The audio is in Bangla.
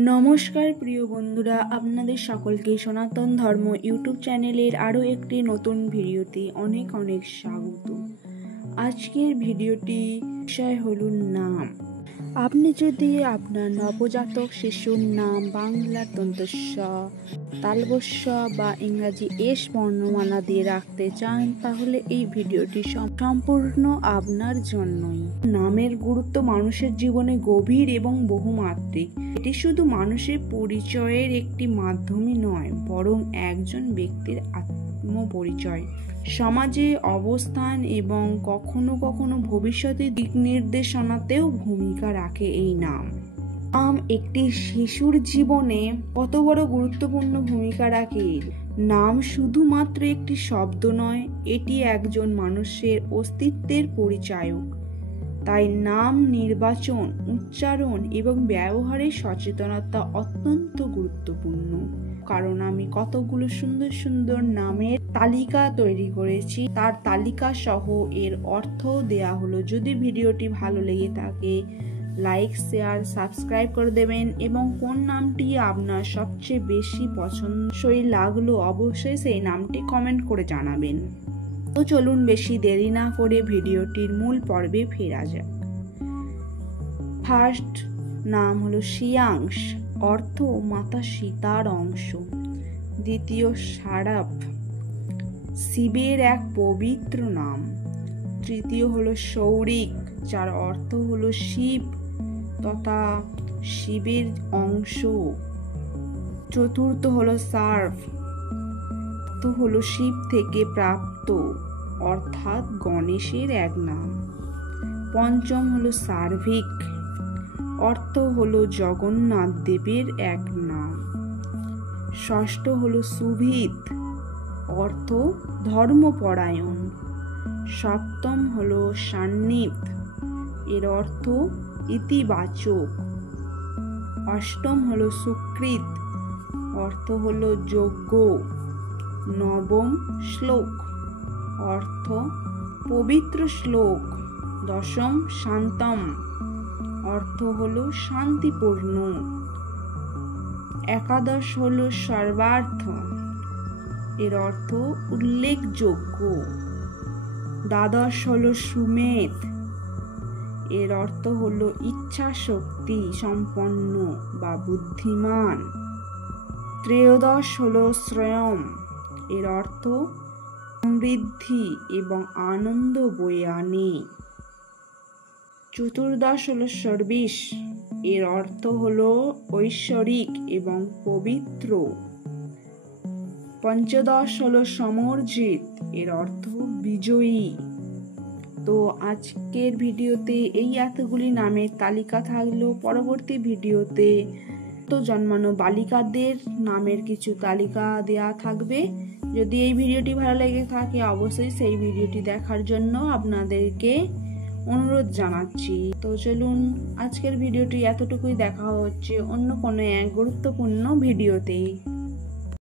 নমস্কার প্রিয় বন্ধুরা, আপনাদের সকলকে সনাতন ধর্ম ইউটিউব চ্যানেলের আরও একটি নতুন ভিডিওতে অনেক অনেক স্বাগত। আজকের ভিডিওটি বিষয় হলো নাম। আপনি যদি আপনার নবজাতক শিশুর নাম বাংলা দন্তস্ব, তালবস্য বা ইংরাজি এস বর্ণমালা দিয়ে রাখতে চান, তাহলে এই ভিডিওটি সম্পূর্ণ আপনার জন্যই। নামের গুরুত্ব মানুষের জীবনে গভীর এবং বহুমাত্রিক। এটি শুধু মানুষের পরিচয়ের একটি মাধ্যমই নয়, বরং একজন ব্যক্তির আত্মপরিচয়, সমাজে অবস্থান এবং কখনো কখনো ভবিষ্যতে দিক নির্দেশনাতেও ভূমিকা রাখে এই নাম। নাম একটি শিশুর জীবনে কত বড় গুরুত্বপূর্ণ ভূমিকা রাখে। নাম শুধুমাত্র একটি শব্দ নয়, এটি একজন মানুষের অস্তিত্বের পরিচায়ক। তাই নাম নির্বাচন, উচ্চারণ এবং ব্যবহারের সচেতনতা অত্যন্ত গুরুত্বপূর্ণ। কারণ আমি কতগুলো সুন্দর সুন্দর নামের তালিকা তৈরি করেছি, তার তালিকা সহ এর অর্থ দেয়া হলো। যদি ভিডিওটি ভালো লেগে থাকে, লাইক, শেয়ার, সাবস্ক্রাইব করে দেবেন এবং কোন নামটি আপনার সবচেয়ে বেশি পছন্দসই লাগলো অবশ্যই সেই নামটি কমেন্ট করে জানাবেন। তো চলুন বেশি দেরি না করে ভিডিওটির মূল পর্বে ফেরা যাক। ফার্স্ট নাম হলো শিয়াংশ, অর্থ মাতা সীতার অংশ। দ্বিতীয় সারাপ, শিবের এক পবিত্র নাম। তৃতীয় হলো শৌরিক, যার অর্থ হলো শিব তথা শিবের অংশ। চতুর্থ হলো সার্ভ, অর্থ হলো শিব থেকে প্রাপ্ত, অর্থাৎ গণেশের এক নাম। পঞ্চম হলো সার্ভিক, অর্থ হলো জগন্নাথ দেবের এক নাম। ষষ্ঠ হলো সুভিত, অর্থ ধর্মপরায়ণ। সপ্তম হলো সান্নিত, এর অর্থ ইতিবাচক। অষ্টম হলো সুকৃত, অর্থ হলো যোগ্য। নবম শ্লোক, অর্থ পবিত্র শ্লোক। দশম শান্তম, অর্থ হলো শান্তিপূর্ণ। একাদশ হলো সর্বার্থ, এর অর্থ উল্লেখযোগ্য। দ্বাদশ হলো সুমেধ, এর অর্থ হলো ইচ্ছা শক্তি সম্পন্ন বা বুদ্ধিমান। ত্রয়োদশ হলো শ্রয়ম, এর অর্থ সমৃদ্ধি এবং আনন্দ বয়ে আনে। চতুর্দশ হলো সর্বিশ, এর অর্থ হলো ঐশ্বরিক এবং পবিত্র। পঞ্চদশ হলো সমর্জিত, এর অর্থ বিজয়ী। তো আজকের ভিডিওতে এই এতগুলি নামের তালিকা থাকলো। পরবর্তী ভিডিওতে তো জন্মানো বালিকাদের নামের কিছু তালিকা দেয়া থাকবে। যদি এই ভিডিওটি ভালো লেগে থাকে, অবশ্যই সেই ভিডিওটি দেখার জন্য আপনাদেরকে অনুরোধ জানাচ্ছি। তো চলুন আজকের ভিডিওটি এতটুকুই, দেখা হচ্ছে অন্য কোনো এক গুরুত্বপূর্ণ ভিডিওতে।